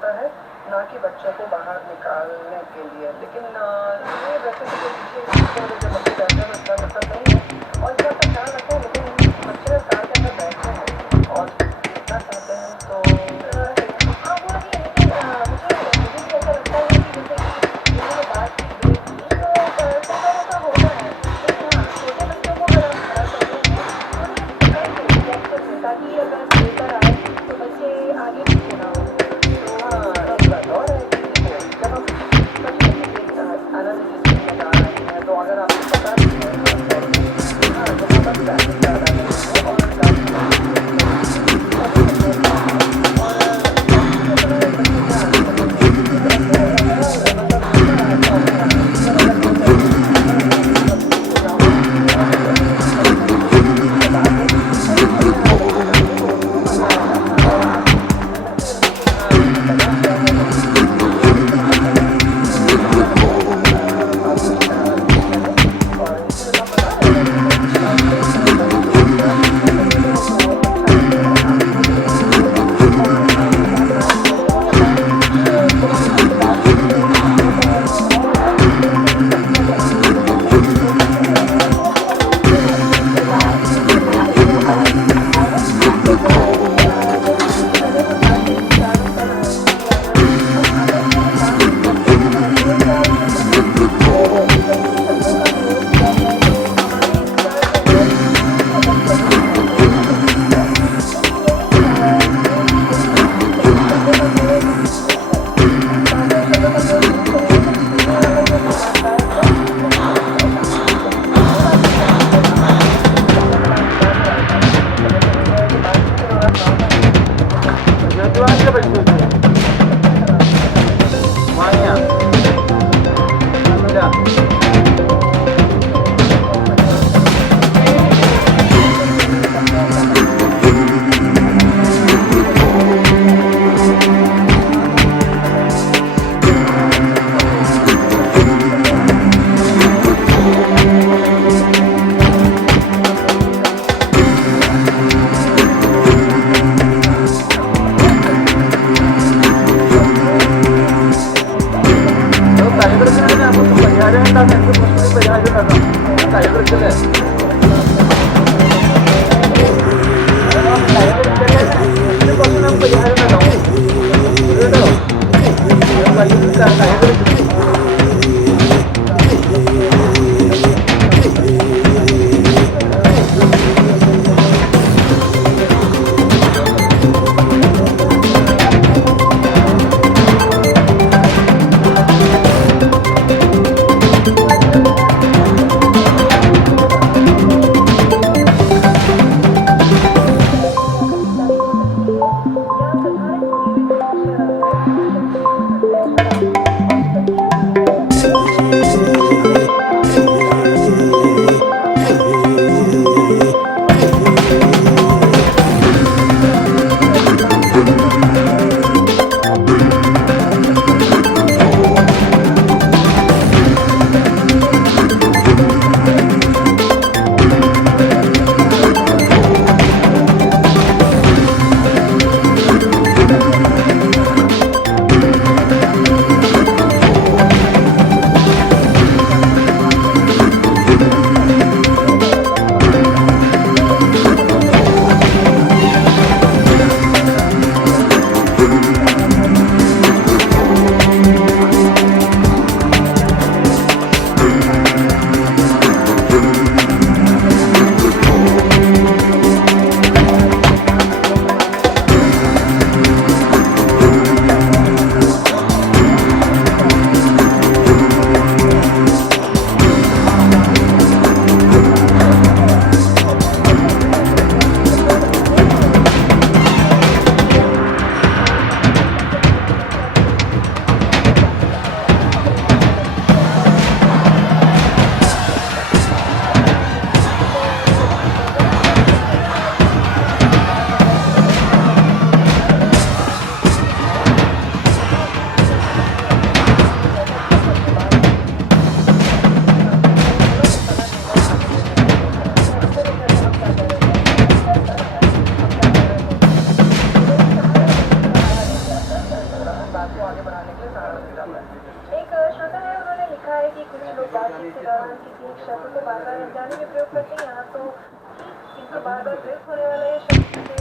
होता है, ना कि बच्चों को बाहर निकालने के लिए। लेकिन ये वैसे तो पीछे जब बच्चे बैठे हैं इसका मतलब नहीं है और इसका ख्याल रखें, लेकिन बच्चे कार के अंदर बैठे हैं और देखना चाहते हैं तो हाँ वो नहीं है। लेकिन मुझे भी ऐसा लगता है कि जैसे कि इन्होंने बात की ब्रेक की तो कई बार ऐसा होता है। लेकिन हाँ, छोटे बच्चों को अगर आप खड़ा कर देंगे ताकि अगर लेकर आए तो बच्चे आगे पीछे ना हो। तो हाँ, एक बात और है कि देखो जब हम सच में किसी एनालिसिस में जा रहे हैं तो अगर आपको पता भी है हाँ जहाँ पर ट्रैफिक ज़्यादा नहीं है और बात को आगे बढ़ाने के लिए सहानुभूति डाल रहा है। एक श्रोता है, उन्होंने लिखा है कि कुछ लोग बातचीत के दौरान किसी एक शब्द को बार बार अनजाने में प्रयोग करते हैं, यहाँ तो ठीक, किंतु बार बार प्रयुक्त होने वाला ये शब्द